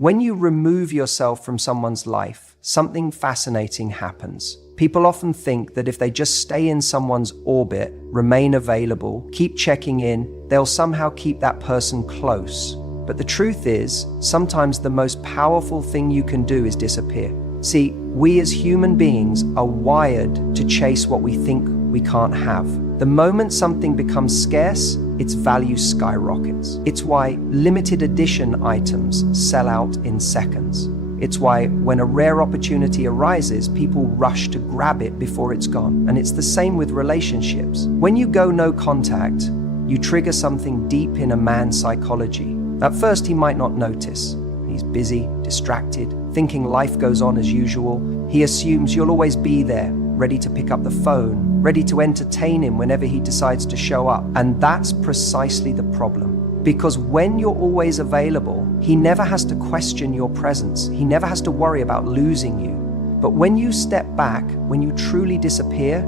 When you remove yourself from someone's life, something fascinating happens. People often think that if they just stay in someone's orbit, remain available, keep checking in, they'll somehow keep that person close. But the truth is, sometimes the most powerful thing you can do is disappear. See, we as human beings are wired to chase what we think we can't have. The moment something becomes scarce, its value skyrockets. It's why limited edition items sell out in seconds. It's why when a rare opportunity arises, people rush to grab it before it's gone. And it's the same with relationships. When you go no contact, you trigger something deep in a man's psychology. At first, he might not notice. He's busy, distracted, thinking life goes on as usual. He assumes you'll always be there, ready to pick up the phone, ready to entertain him whenever he decides to show up. And that's precisely the problem. Because when you're always available, he never has to question your presence. He never has to worry about losing you. But when you step back, when you truly disappear,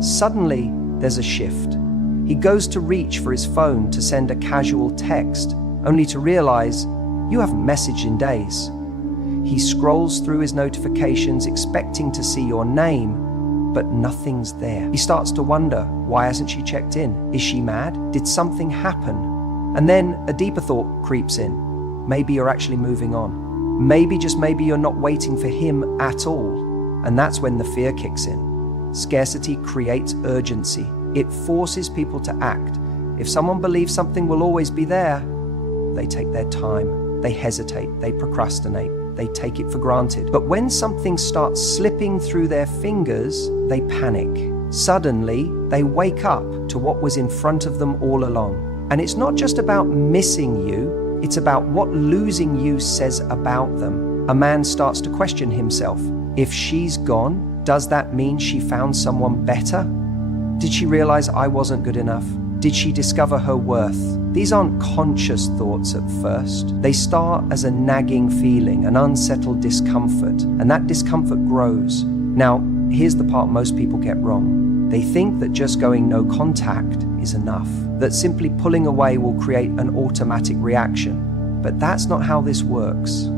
suddenly there's a shift. He goes to reach for his phone to send a casual text, only to realize you haven't messaged in days. He scrolls through his notifications expecting to see your name, but nothing's there. He starts to wonder, why hasn't she checked in? Is she mad? Did something happen? And then a deeper thought creeps in. Maybe you're actually moving on. Maybe, just maybe, you're not waiting for him at all. And that's when the fear kicks in. Scarcity creates urgency. It forces people to act. If someone believes something will always be there, they take their time, they hesitate, they procrastinate, they take it for granted. But when something starts slipping through their fingers, they panic. Suddenly, they wake up to what was in front of them all along. And it's not just about missing you, it's about what losing you says about them. A man starts to question himself. If she's gone, does that mean she found someone better? Did she realize I wasn't good enough? Did she discover her worth? These aren't conscious thoughts at first. They start as a nagging feeling, an unsettled discomfort, and that discomfort grows. Now, here's the part most people get wrong. They think that just going no contact is enough, that simply pulling away will create an automatic reaction. But that's not how this works.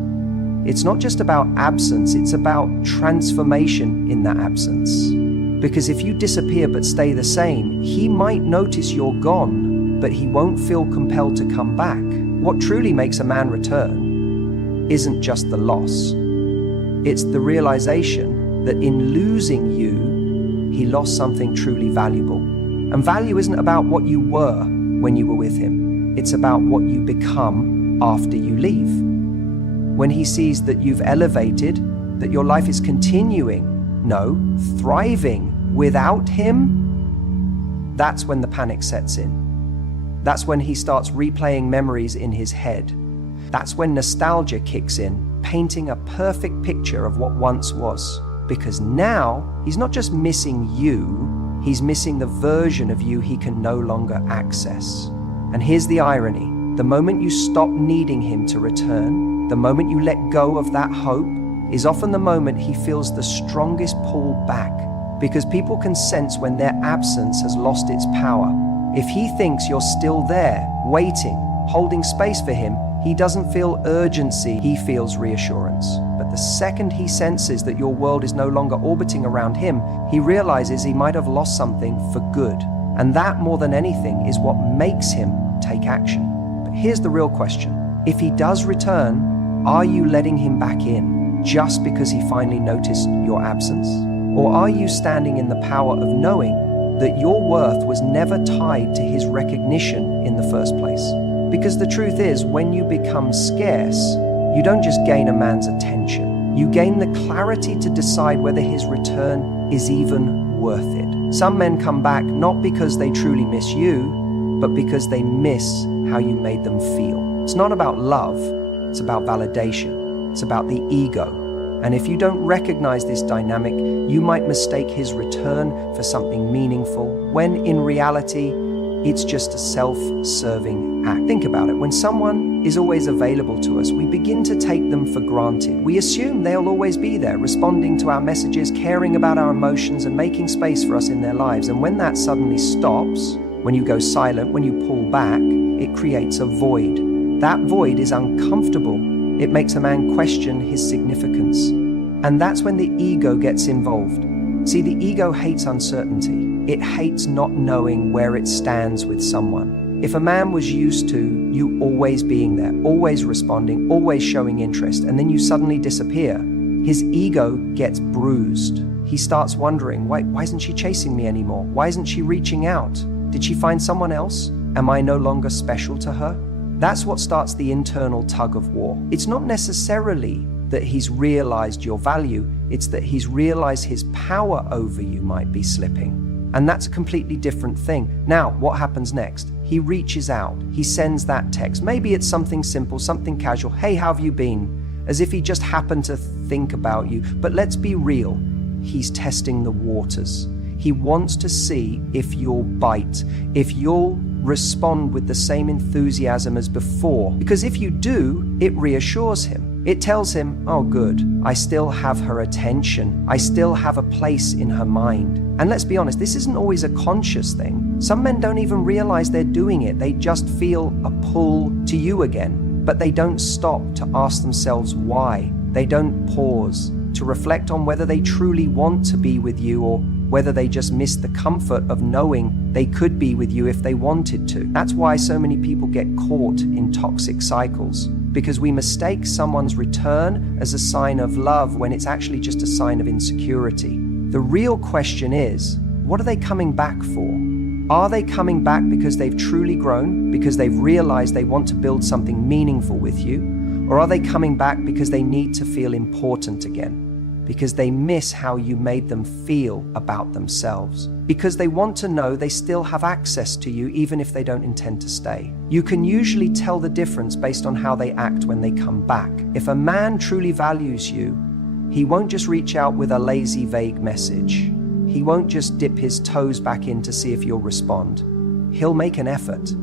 It's not just about absence, it's about transformation in that absence. Because if you disappear but stay the same, he might notice you're gone, but he won't feel compelled to come back. What truly makes a man return isn't just the loss. It's the realization that in losing you, he lost something truly valuable. And value isn't about what you were when you were with him. It's about what you become after you leave. When he sees that you've elevated, that your life is continuing, no, thriving without him, that's when the panic sets in. That's when he starts replaying memories in his head. That's when nostalgia kicks in, painting a perfect picture of what once was. Because now, he's not just missing you, he's missing the version of you he can no longer access. And here's the irony. The moment you stop needing him to return, the moment you let go of that hope, is often the moment he feels the strongest pull back. Because people can sense when their absence has lost its power. If he thinks you're still there, waiting, holding space for him, he doesn't feel urgency, he feels reassurance. But the second he senses that your world is no longer orbiting around him, he realizes he might have lost something for good. And that, more than anything, is what makes him take action. But here's the real question. If he does return, are you letting him back in just because he finally noticed your absence? Or are you standing in the power of knowing that your worth was never tied to his recognition in the first place? Because the truth is, when you become scarce, you don't just gain a man's attention. You gain the clarity to decide whether his return is even worth it. Some men come back not because they truly miss you, but because they miss how you made them feel. It's not about love, it's about validation. It's about the ego. And if you don't recognize this dynamic, you might mistake his return for something meaningful, when in reality, it's just a self-serving act. Think about it. When someone is always available to us, we begin to take them for granted. We assume they'll always be there, responding to our messages, caring about our emotions, and making space for us in their lives. And when that suddenly stops, when you go silent, when you pull back, it creates a void. That void is uncomfortable It makes a man question his significance. And that's when the ego gets involved. See, the ego hates uncertainty. It hates not knowing where it stands with someone. If a man was used to you always being there, always responding, always showing interest, and then you suddenly disappear, his ego gets bruised. He starts wondering, why isn't she chasing me anymore? Why isn't she reaching out? Did she find someone else? Am I no longer special to her? That's what starts the internal tug of war. It's not necessarily that he's realized your value, it's that he's realized his power over you might be slipping. And that's a completely different thing. Now, what happens next? He reaches out, he sends that text. Maybe it's something simple, something casual. Hey, how have you been? As if he just happened to think about you. But let's be real, he's testing the waters. He wants to see if you'll bite, if you'll respond with the same enthusiasm as before. Because if you do, it reassures him. It tells him, oh good, I still have her attention. I still have a place in her mind. And let's be honest, this isn't always a conscious thing. Some men don't even realize they're doing it. They just feel a pull to you again, but they don't stop to ask themselves why. They don't pause to reflect on whether they truly want to be with you or whether they just miss the comfort of knowing they could be with you if they wanted to. That's why so many people get caught in toxic cycles, because we mistake someone's return as a sign of love when it's actually just a sign of insecurity. The real question is, what are they coming back for? Are they coming back because they've truly grown, because they've realized they want to build something meaningful with you? Or are they coming back because they need to feel important again? Because they miss how you made them feel about themselves. Because they want to know they still have access to you even if they don't intend to stay. You can usually tell the difference based on how they act when they come back. If a man truly values you, he won't just reach out with a lazy, vague message. He won't just dip his toes back in to see if you'll respond. He'll make an effort.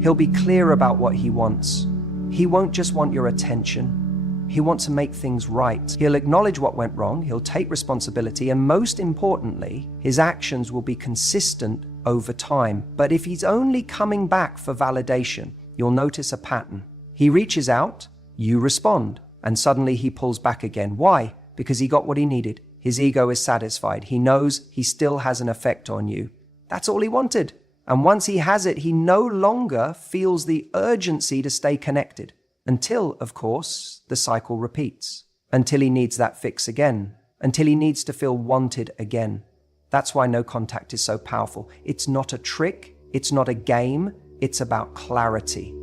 He'll be clear about what he wants. He won't just want your attention. He wants to make things right. He'll acknowledge what went wrong, he'll take responsibility, and most importantly, his actions will be consistent over time. But if he's only coming back for validation, you'll notice a pattern. He reaches out, you respond, and suddenly he pulls back again. Why? Because he got what he needed. His ego is satisfied. He knows he still has an effect on you. That's all he wanted. And once he has it, he no longer feels the urgency to stay connected. Until, of course, the cycle repeats. Until he needs that fix again. Until he needs to feel wanted again. That's why no contact is so powerful. It's not a trick. It's not a game. It's about clarity.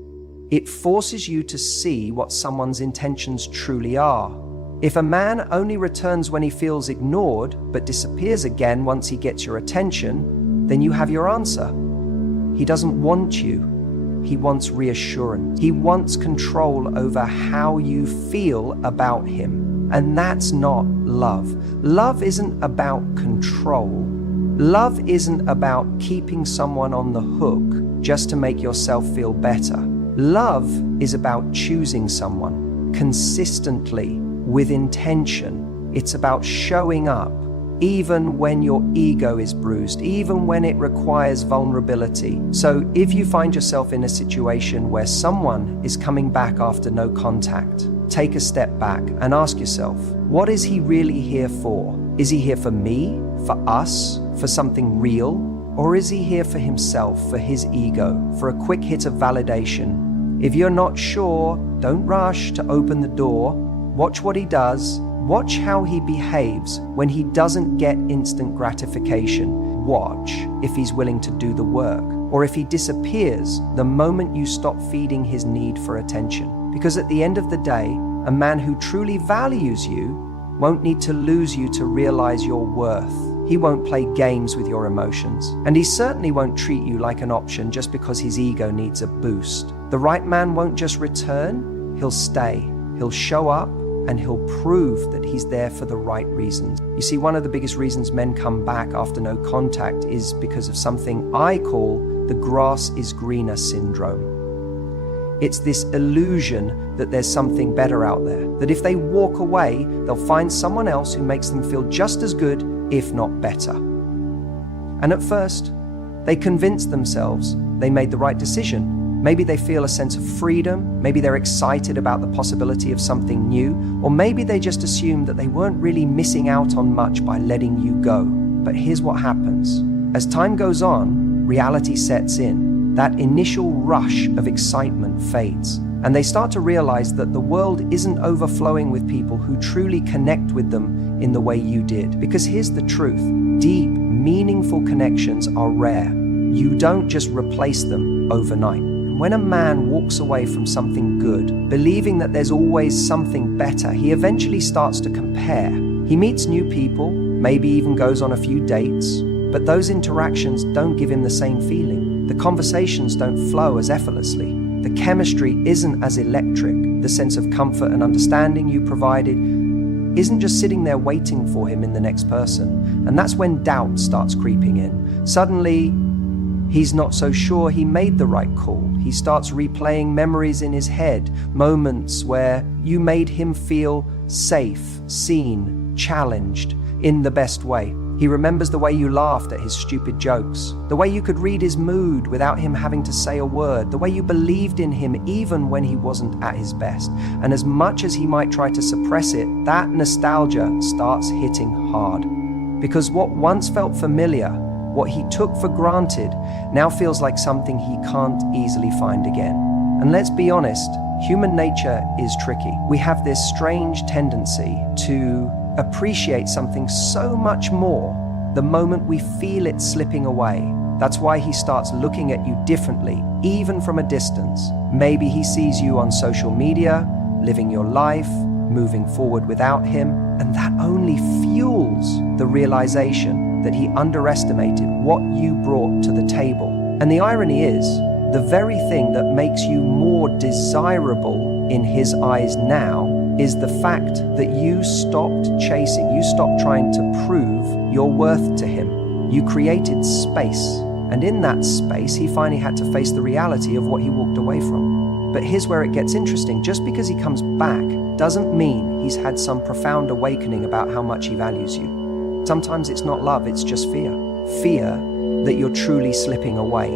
It forces you to see what someone's intentions truly are. If a man only returns when he feels ignored, but disappears again once he gets your attention, then you have your answer. He doesn't want you. He wants reassurance. He wants control over how you feel about him. And that's not love. Love isn't about control. Love isn't about keeping someone on the hook just to make yourself feel better. Love is about choosing someone consistently with intention. It's about showing up even when your ego is bruised, even when it requires vulnerability. So if you find yourself in a situation where someone is coming back after no contact, take a step back and ask yourself, what is he really here for? Is he here for me, for us, for something real? Or is he here for himself, for his ego, for a quick hit of validation? If you're not sure, don't rush to open the door. Watch what he does. Watch how he behaves when he doesn't get instant gratification. Watch if he's willing to do the work, or if he disappears the moment you stop feeding his need for attention. Because at the end of the day, a man who truly values you won't need to lose you to realize your worth. He won't play games with your emotions, and he certainly won't treat you like an option just because his ego needs a boost. The right man won't just return, he'll stay. He'll show up, and he'll prove that he's there for the right reasons. You see, one of the biggest reasons men come back after no contact is because of something I call the grass is greener syndrome. It's this illusion that there's something better out there, that if they walk away, they'll find someone else who makes them feel just as good, if not better. And at first, they convince themselves they made the right decision. Maybe they feel a sense of freedom, maybe they're excited about the possibility of something new, or maybe they just assume that they weren't really missing out on much by letting you go. But here's what happens. As time goes on, reality sets in. That initial rush of excitement fades, and they start to realize that the world isn't overflowing with people who truly connect with them in the way you did. Because here's the truth: deep, meaningful connections are rare. You don't just replace them overnight. When a man walks away from something good, believing that there's always something better, he eventually starts to compare. He meets new people, maybe even goes on a few dates, but those interactions don't give him the same feeling. The conversations don't flow as effortlessly. The chemistry isn't as electric. The sense of comfort and understanding you provided isn't just sitting there waiting for him in the next person. And that's when doubt starts creeping in. Suddenly, he's not so sure he made the right call. He starts replaying memories in his head, moments where you made him feel safe, seen, challenged in the best way. He remembers the way you laughed at his stupid jokes, the way you could read his mood without him having to say a word, the way you believed in him even when he wasn't at his best. And as much as he might try to suppress it, that nostalgia starts hitting hard. Because what once felt familiar, what he took for granted, now feels like something he can't easily find again. And let's be honest, human nature is tricky. We have this strange tendency to appreciate something so much more the moment we feel it slipping away. That's why he starts looking at you differently, even from a distance. Maybe he sees you on social media, living your life, moving forward without him, and that only fuels the realization that he underestimated what you brought to the table. And the irony is, the very thing that makes you more desirable in his eyes now is the fact that you stopped chasing, you stopped trying to prove your worth to him. You created space, and in that space, he finally had to face the reality of what he walked away from. But here's where it gets interesting. Just because he comes back doesn't mean he's had some profound awakening about how much he values you. Sometimes it's not love, it's just fear. Fear that you're truly slipping away.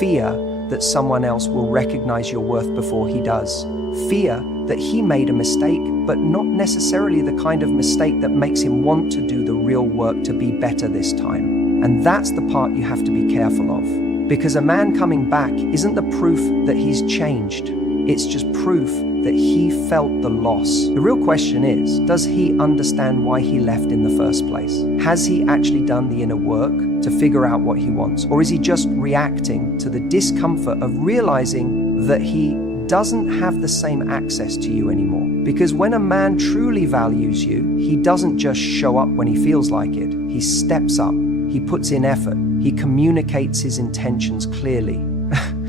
Fear that someone else will recognize your worth before he does. Fear that he made a mistake, but not necessarily the kind of mistake that makes him want to do the real work to be better this time. And that's the part you have to be careful of. Because a man coming back isn't the proof that he's changed. It's just proof that he felt the loss. The real question is, does he understand why he left in the first place? Has he actually done the inner work to figure out what he wants? Or is he just reacting to the discomfort of realizing that he doesn't have the same access to you anymore? Because when a man truly values you, he doesn't just show up when he feels like it. He steps up, he puts in effort, he communicates his intentions clearly.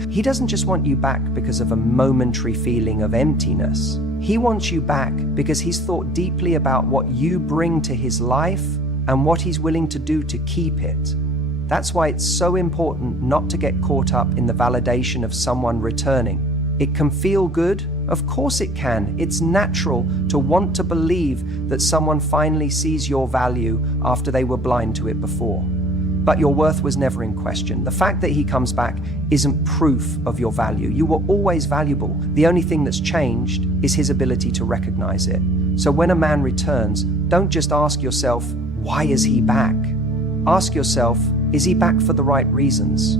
He doesn't just want you back because of a momentary feeling of emptiness. He wants you back because he's thought deeply about what you bring to his life and what he's willing to do to keep it. That's why it's so important not to get caught up in the validation of someone returning. It can feel good, of course it can. It's natural to want to believe that someone finally sees your value after they were blind to it before. But your worth was never in question. The fact that he comes back isn't proof of your value. You were always valuable. The only thing that's changed is his ability to recognize it. So when a man returns, don't just ask yourself, why is he back? Ask yourself, is he back for the right reasons?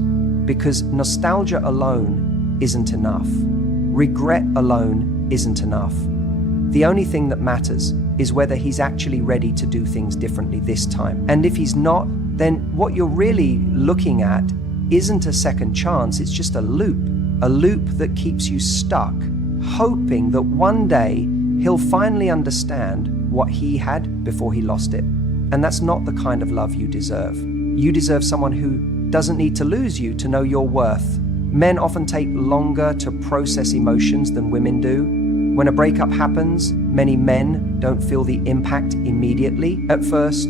Because nostalgia alone isn't enough. Regret alone isn't enough. The only thing that matters is whether he's actually ready to do things differently this time. And if he's not, then what you're really looking at isn't a second chance, it's just a loop that keeps you stuck, hoping that one day he'll finally understand what he had before he lost it. And that's not the kind of love you deserve. You deserve someone who doesn't need to lose you to know your worth. Men often take longer to process emotions than women do. When a breakup happens, many men don't feel the impact immediately. At first,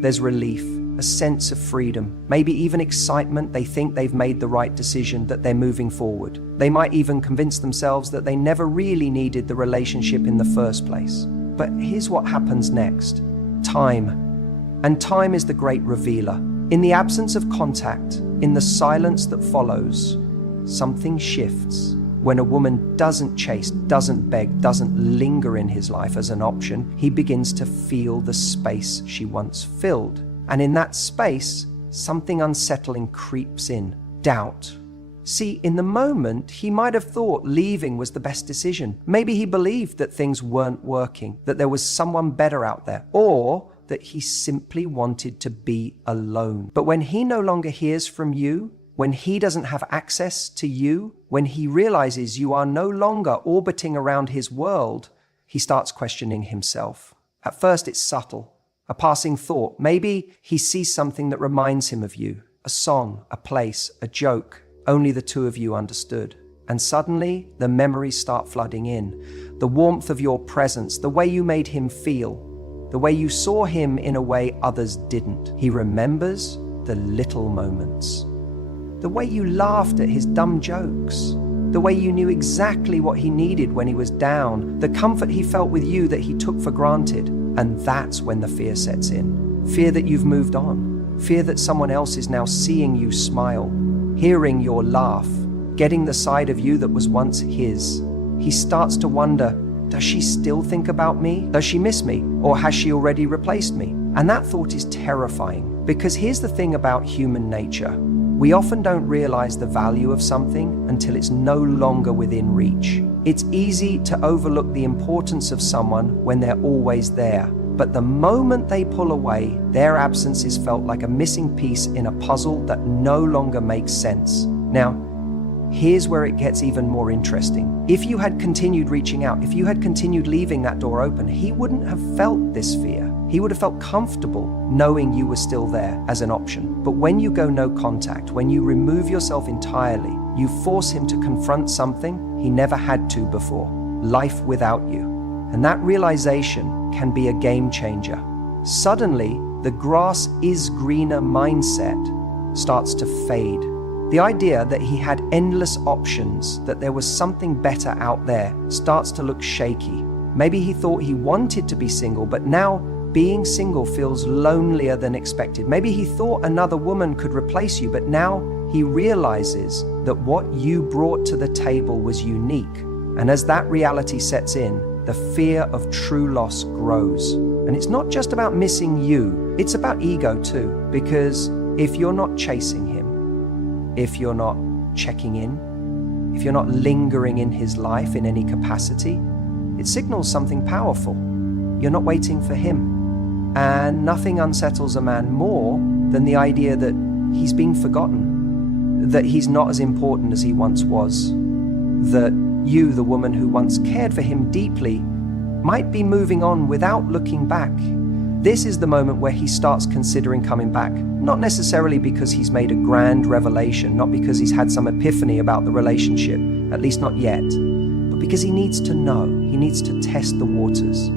there's relief, a sense of freedom, maybe even excitement. They think they've made the right decision, that they're moving forward. They might even convince themselves that they never really needed the relationship in the first place. But here's what happens next. Time. And time is the great revealer. In the absence of contact, in the silence that follows, something shifts. When a woman doesn't chase, doesn't beg, doesn't linger in his life as an option, he begins to feel the space she once filled. And in that space, something unsettling creeps in: doubt. See, in the moment, he might have thought leaving was the best decision. Maybe he believed that things weren't working, that there was someone better out there, or that he simply wanted to be alone. But when he no longer hears from you, when he doesn't have access to you, when he realizes you are no longer orbiting around his world, he starts questioning himself. At first, it's subtle, a passing thought. Maybe he sees something that reminds him of you, a song, a place, a joke. Only the two of you understood. And suddenly, the memories start flooding in. The warmth of your presence, the way you made him feel, the way you saw him in a way others didn't. He remembers the little moments. The way you laughed at his dumb jokes, the way you knew exactly what he needed when he was down, the comfort he felt with you that he took for granted. And that's when the fear sets in. Fear that you've moved on. Fear that someone else is now seeing you smile, hearing your laugh, getting the side of you that was once his. He starts to wonder, does she still think about me? Does she miss me? Or has she already replaced me? And that thought is terrifying, because here's the thing about human nature. We often don't realize the value of something until it's no longer within reach. It's easy to overlook the importance of someone when they're always there. But the moment they pull away, their absence is felt like a missing piece in a puzzle that no longer makes sense. Now, here's where it gets even more interesting. If you had continued reaching out, if you had continued leaving that door open, he wouldn't have felt this fear. He would have felt comfortable knowing you were still there as an option. But when you go no contact, when you remove yourself entirely, you force him to confront something he never had to before: life without you. And that realization can be a game changer. Suddenly, the grass is greener mindset starts to fade. The idea that he had endless options, that there was something better out there, starts to look shaky. Maybe he thought he wanted to be single, but now being single feels lonelier than expected. Maybe he thought another woman could replace you, but now he realizes that what you brought to the table was unique. And as that reality sets in, the fear of true loss grows. And it's not just about missing you, it's about ego too. Because if you're not chasing him, if you're not checking in, if you're not lingering in his life in any capacity, it signals something powerful. You're not waiting for him. And nothing unsettles a man more than the idea that he's being forgotten, that he's not as important as he once was, that you, the woman who once cared for him deeply, might be moving on without looking back. This is the moment where he starts considering coming back, not necessarily because he's made a grand revelation, not because he's had some epiphany about the relationship, at least not yet, but because he needs to know, he needs to test the waters.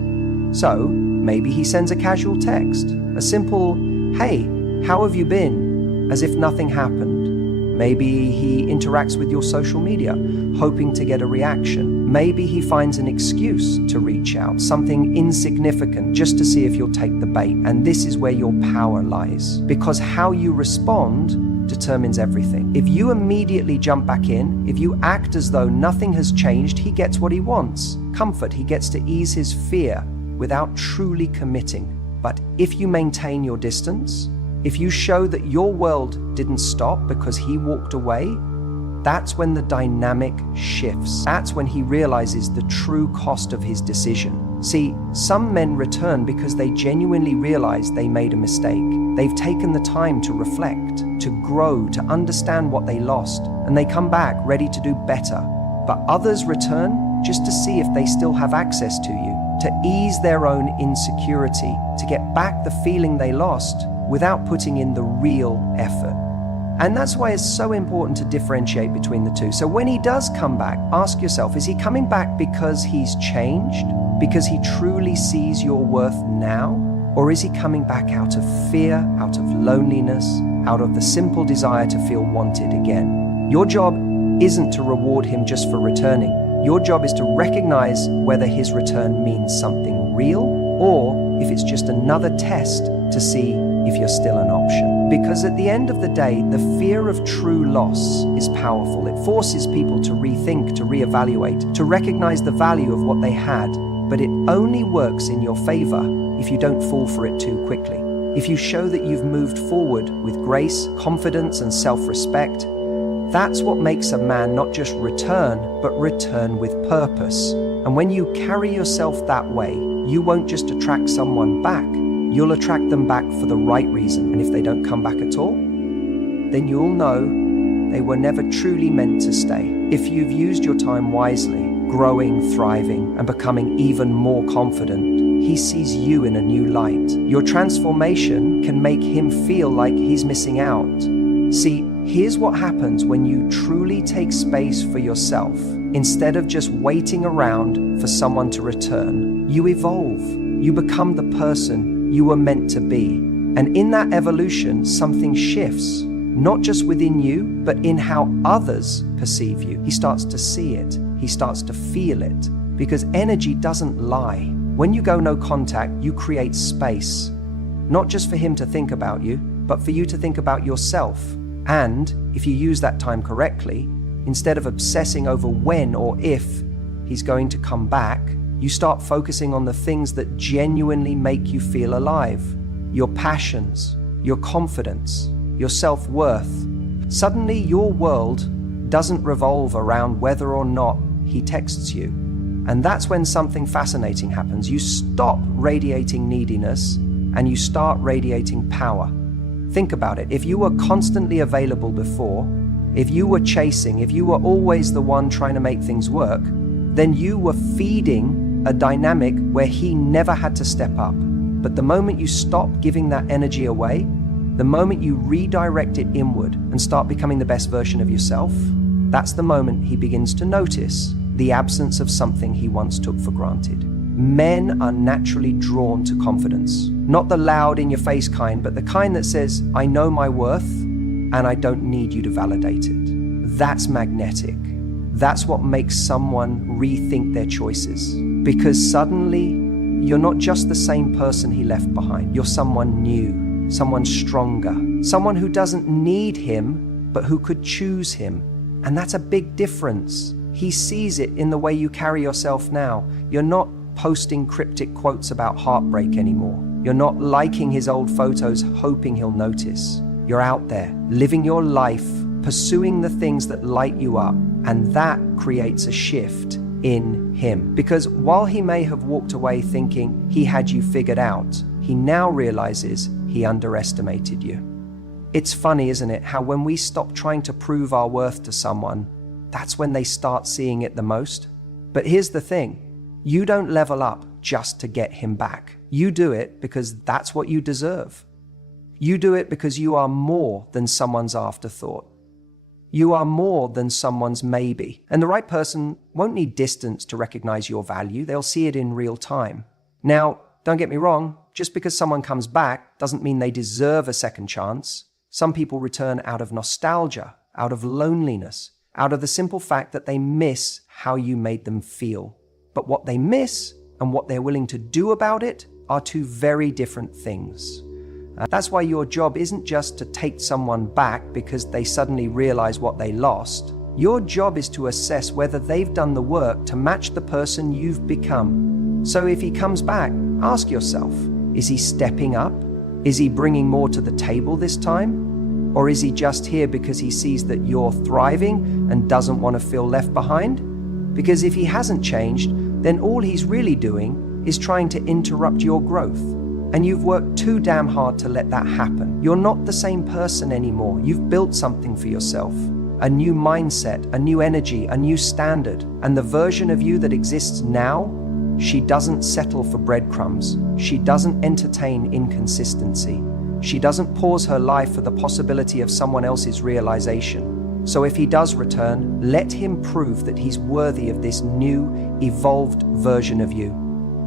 So maybe he sends a casual text, a simple, "Hey, how have you been?" as if nothing happened. Maybe he interacts with your social media, hoping to get a reaction. Maybe he finds an excuse to reach out, something insignificant, just to see if you'll take the bait. And this is where your power lies, because how you respond determines everything. If you immediately jump back in, if you act as though nothing has changed, he gets what he wants. Comfort, he gets to ease his fear without truly committing. But if you maintain your distance, if you show that your world didn't stop because he walked away, that's when the dynamic shifts. That's when he realizes the true cost of his decision. See, some men return because they genuinely realize they made a mistake. They've taken the time to reflect, to grow, to understand what they lost, and they come back ready to do better. But others return just to see if they still have access to you, to ease their own insecurity, to get back the feeling they lost without putting in the real effort. And that's why it's so important to differentiate between the two. So when he does come back, ask yourself, is he coming back because he's changed? Because he truly sees your worth now? Or is he coming back out of fear, out of loneliness, out of the simple desire to feel wanted again? Your job isn't to reward him just for returning. Your job is to recognize whether his return means something real or if it's just another test to see if you're still an option. Because at the end of the day, the fear of true loss is powerful. It forces people to rethink, to reevaluate, to recognize the value of what they had, but it only works in your favor if you don't fall for it too quickly. If you show that you've moved forward with grace, confidence, and self-respect, that's what makes a man not just return, but return with purpose. And when you carry yourself that way, you won't just attract someone back, you'll attract them back for the right reason. And if they don't come back at all, then you'll know they were never truly meant to stay. If you've used your time wisely, growing, thriving, and becoming even more confident, he sees you in a new light. Your transformation can make him feel like he's missing out. See, here's what happens when you truly take space for yourself. Instead of just waiting around for someone to return, you evolve. You become the person you were meant to be. And in that evolution, something shifts, not just within you, but in how others perceive you. He starts to see it. He starts to feel it. Because energy doesn't lie. When you go no contact, you create space. Not just for him to think about you, but for you to think about yourself. And if you use that time correctly, instead of obsessing over when or if he's going to come back, you start focusing on the things that genuinely make you feel alive. Your passions, your confidence, your self-worth. Suddenly your world doesn't revolve around whether or not he texts you. And that's when something fascinating happens. You stop radiating neediness and you start radiating power. Think about it. If you were constantly available before, if you were chasing, if you were always the one trying to make things work, then you were feeding a dynamic where he never had to step up. But the moment you stop giving that energy away, the moment you redirect it inward and start becoming the best version of yourself, that's the moment he begins to notice the absence of something he once took for granted. Men are naturally drawn to confidence. Not the loud in-your-face kind, but the kind that says, I know my worth and I don't need you to validate it. That's magnetic. That's what makes someone rethink their choices. Because suddenly, you're not just the same person he left behind. You're someone new, someone stronger, someone who doesn't need him, but who could choose him. And that's a big difference. He sees it in the way you carry yourself now. You're not posting cryptic quotes about heartbreak anymore. You're not liking his old photos hoping he'll notice. You're out there, living your life, pursuing the things that light you up, and that creates a shift in him. Because while he may have walked away thinking he had you figured out, he now realizes he underestimated you. It's funny, isn't it, how when we stop trying to prove our worth to someone, that's when they start seeing it the most. But here's the thing. You don't level up just to get him back. You do it because that's what you deserve. You do it because you are more than someone's afterthought. You are more than someone's maybe. And the right person won't need distance to recognize your value. They'll see it in real time. Now, don't get me wrong. Just because someone comes back doesn't mean they deserve a second chance. Some people return out of nostalgia, out of loneliness, out of the simple fact that they miss how you made them feel. But what they miss and what they're willing to do about it are two very different things. That's why your job isn't just to take someone back because they suddenly realize what they lost. Your job is to assess whether they've done the work to match the person you've become. So if he comes back, ask yourself, is he stepping up? Is he bringing more to the table this time? Or is he just here because he sees that you're thriving and doesn't want to feel left behind? Because if he hasn't changed, then all he's really doing is trying to interrupt your growth. And you've worked too damn hard to let that happen. You're not the same person anymore. You've built something for yourself. A new mindset, a new energy, a new standard. And the version of you that exists now, she doesn't settle for breadcrumbs. She doesn't entertain inconsistency. She doesn't pause her life for the possibility of someone else's realization. So if he does return, let him prove that he's worthy of this new, evolved version of you.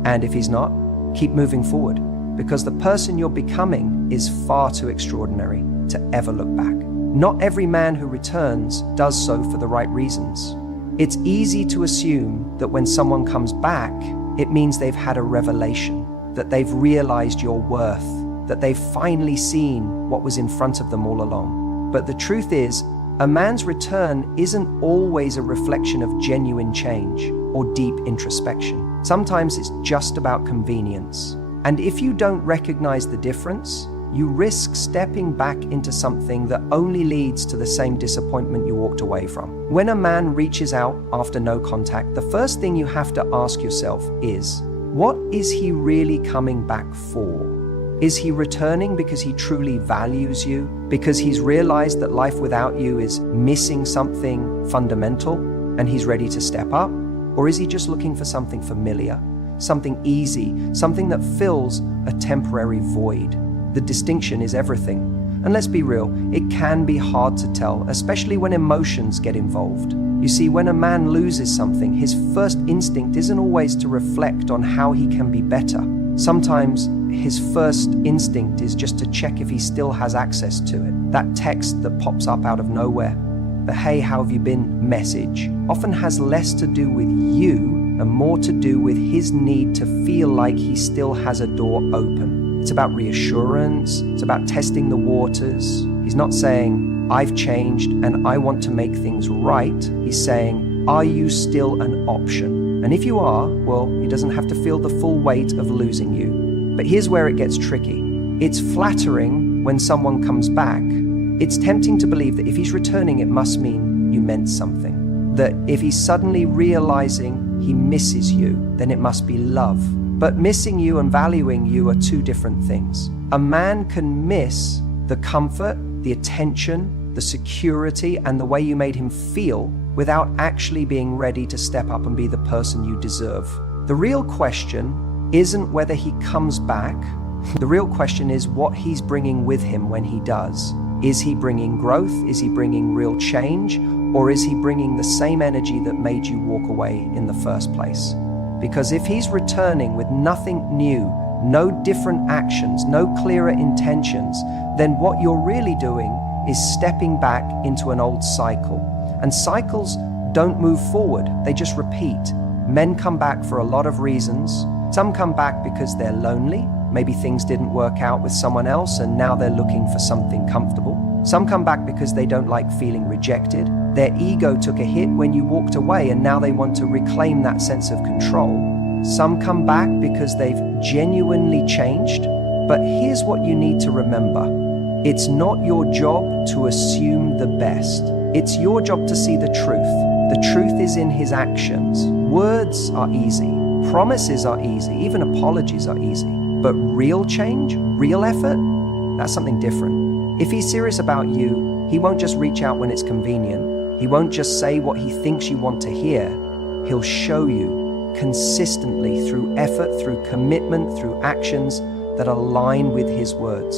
And if he's not, keep moving forward, because the person you're becoming is far too extraordinary to ever look back. Not every man who returns does so for the right reasons. It's easy to assume that when someone comes back, it means they've had a revelation. that they've realized your worth, that they've finally seen what was in front of them all along. But the truth is, a man's return isn't always a reflection of genuine change or deep introspection. Sometimes it's just about convenience. And if you don't recognize the difference, you risk stepping back into something that only leads to the same disappointment you walked away from. When a man reaches out after no contact, the first thing you have to ask yourself is, what is he really coming back for? Is he returning because he truly values you, because he's realized that life without you is missing something fundamental and he's ready to step up? Or is he just looking for something familiar, something easy, something that fills a temporary void? The distinction is everything. And let's be real, it can be hard to tell, especially when emotions get involved. You see, when a man loses something, his first instinct isn't always to reflect on how he can be better. Sometimes his first instinct is just to check if he still has access to it. That text that pops up out of nowhere, the "Hey, how have you been" message, often has less to do with you and more to do with his need to feel like he still has a door open. It's about reassurance, it's about testing the waters. He's not saying, "I've changed and I want to make things right." He's saying, "Are you still an option?" And if you are, well, he doesn't have to feel the full weight of losing you. But here's where it gets tricky. It's flattering when someone comes back. It's tempting to believe that if he's returning, it must mean you meant something. That if he's suddenly realizing he misses you, then it must be love. But missing you and valuing you are two different things. A man can miss the comfort, the attention, the security, and the way you made him feel without actually being ready to step up and be the person you deserve. The real question isn't whether he comes back. The real question is what he's bringing with him when he does. Is he bringing growth? Is he bringing real change? Or is he bringing the same energy that made you walk away in the first place? Because if he's returning with nothing new, no different actions, no clearer intentions, then what you're really doing is stepping back into an old cycle. And cycles don't move forward, they just repeat. Men come back for a lot of reasons. Some come back because they're lonely. Maybe things didn't work out with someone else and now they're looking for something comfortable. Some come back because they don't like feeling rejected. Their ego took a hit when you walked away and now they want to reclaim that sense of control. Some come back because they've genuinely changed. But here's what you need to remember. It's not your job to assume the best. It's your job to see the truth. The truth is in his actions. Words are easy. Promises are easy. Even apologies are easy. But real change, real effort, that's something different. If he's serious about you, he won't just reach out when it's convenient. He won't just say what he thinks you want to hear. He'll show you consistently through effort, through commitment, through actions that align with his words.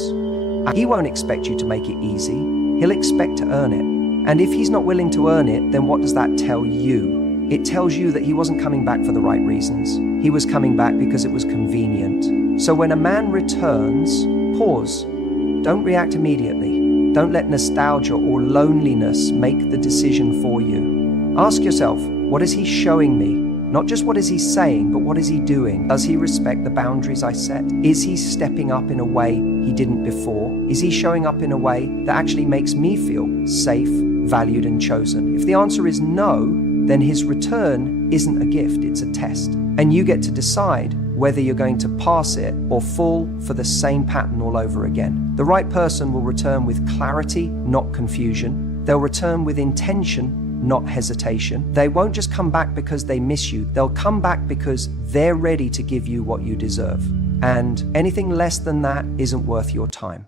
He won't expect you to make it easy. He'll expect to earn it. And if he's not willing to earn it, then what does that tell you? It tells you that he wasn't coming back for the right reasons. He was coming back because it was convenient. So when a man returns, pause. Don't react immediately. Don't let nostalgia or loneliness make the decision for you. Ask yourself, what is he showing me? Not just what is he saying, but what is he doing? Does he respect the boundaries I set? Is he stepping up in a way he didn't before? Is he showing up in a way that actually makes me feel safe, valued, and chosen? If the answer is no, then his return isn't a gift, it's a test. And you get to decide whether you're going to pass it or fall for the same pattern all over again. The right person will return with clarity, not confusion. They'll return with intention, not hesitation. They won't just come back because they miss you. They'll come back because they're ready to give you what you deserve. And anything less than that isn't worth your time.